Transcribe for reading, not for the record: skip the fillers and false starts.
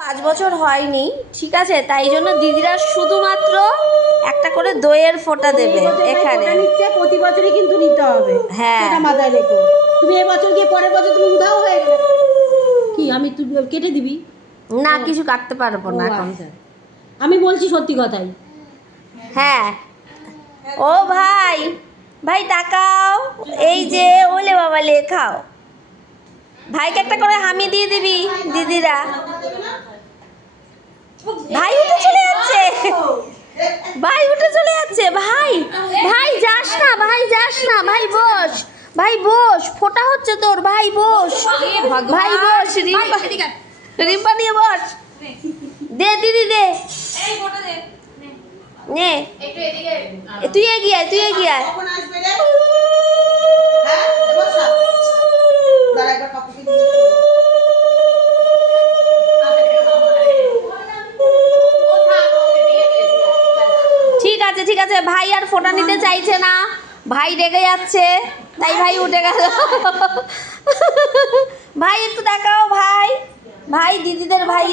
5 বছর হয়নি, ঠিক আছে, তাই জন্য দিদিরা শুধুমাত্র একটা করে দইয়ের ফোঁটা দেবে এখানে। নিচ্ছে প্রতি বছরই কিন্তু নিতে হবে, হ্যাঁ সেটা মাথায় রেখো। তুমি এবছর গিয়ে পরের বছর তুমি উধাও হয়ে গেলে কি আমি তুই কেটে দিবি? না, কিছু কাটতে পারবো না এখন। আমি বলছি সত্যি কথাই। হ্যাঁ ও ভাই, ভাই তাকাও, এই যে ওলে বাবা লেখাও, ভাইকে একটা করে হামি দিয়ে দিবি দিদিরা। ভাই উঠে চলে যাচ্ছে, ভাই উঠে চলে যাচ্ছে, ভাই ভাই যাস না, ভাই যাস না, ভাই বস, ভাই বস, ফোটা হচ্ছে তোর, ভাই বস, ভাই বস, রিম্পা রিম্পা নিয়ে বস, দে দিদি দে, নে তুই এগিয়ে আয়, তুই এগিয়ে আয়। ঠিক আছে ঠিক আছে, ভাই আর ফোটা নিতে চাইছে না, ভাই রেগে যাচ্ছে, তাই ভাই উঠে গেল। ভাই একটু দেখাও, ভাই ভাই দিদিদের ভাই